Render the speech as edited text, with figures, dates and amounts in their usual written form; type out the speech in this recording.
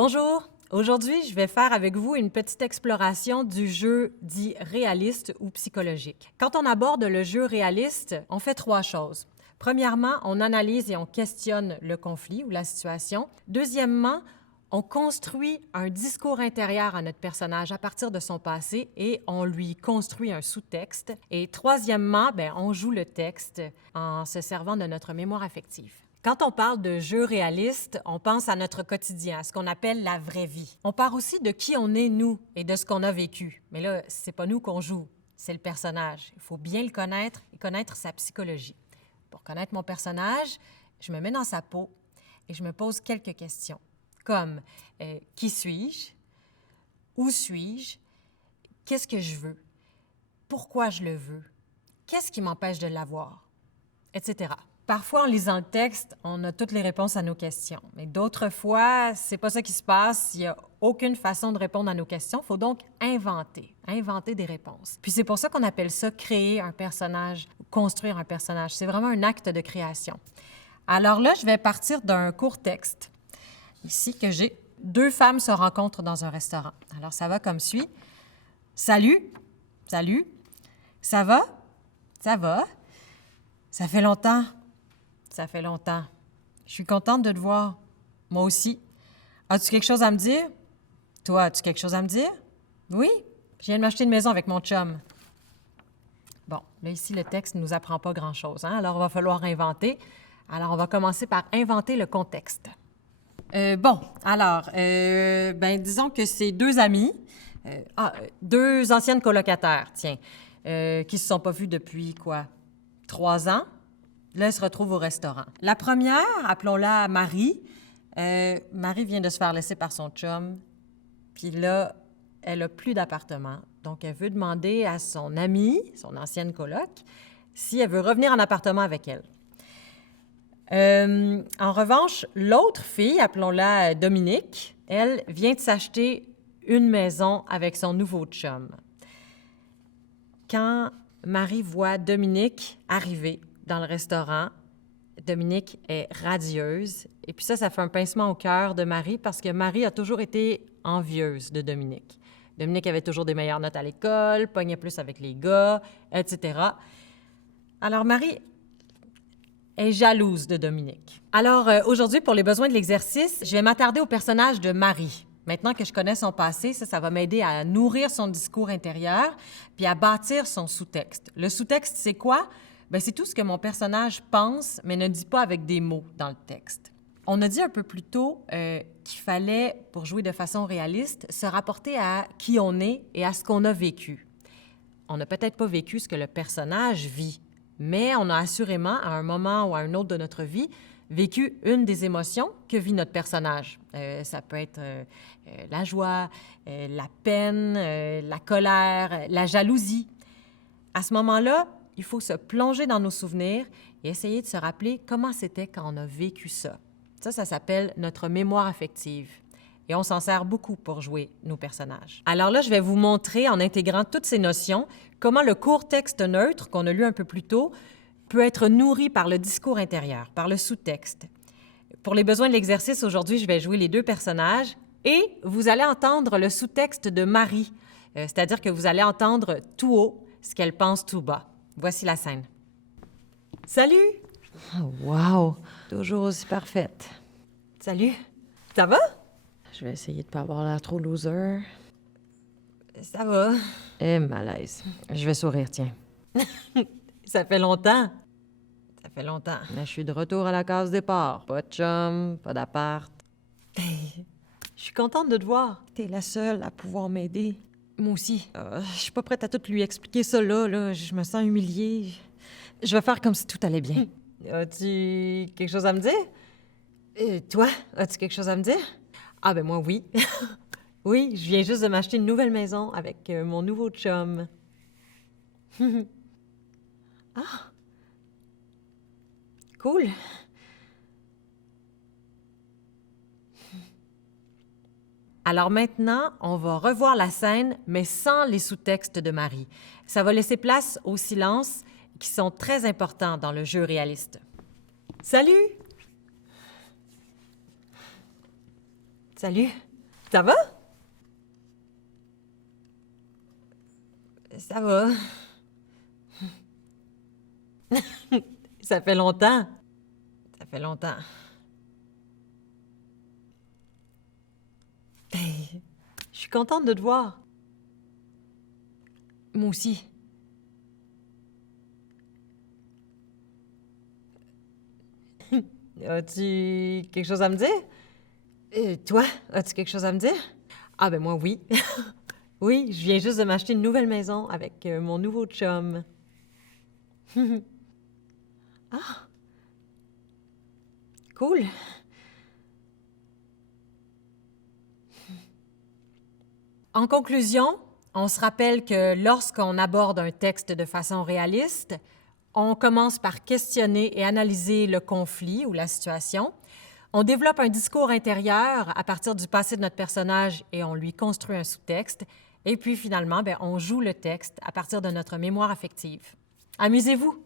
Bonjour! Aujourd'hui, je vais faire avec vous une petite exploration du jeu dit réaliste ou psychologique. Quand on aborde le jeu réaliste, on fait trois choses. Premièrement, on analyse et on questionne le conflit ou la situation. Deuxièmement, on construit un discours intérieur à notre personnage à partir de son passé et on lui construit un sous-texte. Et troisièmement, on joue le texte en se servant de notre mémoire affective. Quand on parle de jeu réaliste, on pense à notre quotidien, à ce qu'on appelle la vraie vie. On parle aussi de qui on est, nous, et de ce qu'on a vécu. Mais là, c'est pas nous qu'on joue, c'est le personnage. Il faut bien le connaître et connaître sa psychologie. Pour connaître mon personnage, je me mets dans sa peau et je me pose quelques questions, comme qui suis-je? Où suis-je? Qu'est-ce que je veux? Pourquoi je le veux? Qu'est-ce qui m'empêche de l'avoir? Etc. Parfois, en lisant le texte, on a toutes les réponses à nos questions. Mais d'autres fois, c'est pas ça qui se passe. Il n'y a aucune façon de répondre à nos questions. Il faut donc inventer des réponses. Puis c'est pour ça qu'on appelle ça créer un personnage, construire un personnage. C'est vraiment un acte de création. Alors là, je vais partir d'un court texte. Ici, que j'ai. Deux femmes se rencontrent dans un restaurant. Alors, ça va comme suit. Salut. Salut. Ça va? Ça va. Ça fait longtemps. Ça fait longtemps. Je suis contente de te voir. Moi aussi. As-tu quelque chose à me dire? Toi, as-tu quelque chose à me dire? Oui. Je viens de m'acheter une maison avec mon chum. Bon, là, ici, le texte ne nous apprend pas grand-chose, hein? Alors, il va falloir inventer. Alors, on va commencer par inventer le contexte. Disons que c'est deux amis, deux anciennes colocataires, tiens, qui se sont pas vues depuis, 3 ans. Là, elles se retrouvent au restaurant. La première, appelons-la Marie. Marie vient de se faire laisser par son chum. Puis là, elle n'a plus d'appartement. Donc, elle veut demander à son amie, son ancienne coloc, si elle veut revenir en appartement avec elle. En revanche, l'autre fille, appelons-la Dominique, elle vient de s'acheter une maison avec son nouveau chum. Quand Marie voit Dominique arriver dans le restaurant, Dominique est radieuse. Et puis ça fait un pincement au cœur de Marie parce que Marie a toujours été envieuse de Dominique. Dominique avait toujours des meilleures notes à l'école, pognait plus avec les gars, etc. Alors Marie est jalouse de Dominique. Alors aujourd'hui, pour les besoins de l'exercice, je vais m'attarder au personnage de Marie. Maintenant que je connais son passé, ça va m'aider à nourrir son discours intérieur puis à bâtir son sous-texte. Le sous-texte, c'est quoi? C'est tout ce que mon personnage pense, mais ne dit pas avec des mots dans le texte. On a dit un peu plus tôt qu'il fallait, pour jouer de façon réaliste, se rapporter à qui on est et à ce qu'on a vécu. On n'a peut-être pas vécu ce que le personnage vit, mais on a assurément, à un moment ou à un autre de notre vie, vécu une des émotions que vit notre personnage. Ça peut être la joie, la peine, la colère, la jalousie. À ce moment-là, il faut se plonger dans nos souvenirs et essayer de se rappeler comment c'était quand on a vécu ça. Ça s'appelle notre mémoire affective. Et on s'en sert beaucoup pour jouer nos personnages. Alors là, je vais vous montrer, en intégrant toutes ces notions, comment le court texte neutre qu'on a lu un peu plus tôt peut être nourri par le discours intérieur, par le sous-texte. Pour les besoins de l'exercice, aujourd'hui, je vais jouer les deux personnages et vous allez entendre le sous-texte de Marie, c'est-à-dire que vous allez entendre tout haut ce qu'elle pense tout bas. Voici la scène. Salut! Oh, wow! Toujours aussi parfaite. Salut! Ça va? Je vais essayer de pas avoir l'air trop loser. Ça va. Malaise. Je vais sourire, tiens. Ça fait longtemps. Ça fait longtemps. Là, je suis de retour à la case départ. Pas de chum, pas d'appart. Je suis contente de te voir. T'es la seule à pouvoir m'aider. Moi aussi. Je suis pas prête à tout lui expliquer ça, là. Je me sens humiliée. Je vais faire comme si tout allait bien. As-tu quelque chose à me dire? Toi, as-tu quelque chose à me dire? Ah, moi, oui. Oui, je viens juste de m'acheter une nouvelle maison avec mon nouveau chum. Ah! Cool! Alors maintenant, on va revoir la scène, mais sans les sous-textes de Marie. Ça va laisser place au silence, qui sont très importants dans le jeu réaliste. Salut! Salut! Ça va? Ça va. Ça fait longtemps. Ça fait longtemps. Je suis contente de te voir. Moi aussi. As-tu quelque chose à me dire? Toi, as-tu quelque chose à me dire? Ah ben moi, oui. Oui, je viens juste de m'acheter une nouvelle maison avec mon nouveau chum. Ah! Cool. En conclusion, on se rappelle que lorsqu'on aborde un texte de façon réaliste, on commence par questionner et analyser le conflit ou la situation. On développe un discours intérieur à partir du passé de notre personnage et on lui construit un sous-texte. Et puis finalement, on joue le texte à partir de notre mémoire affective. Amusez-vous!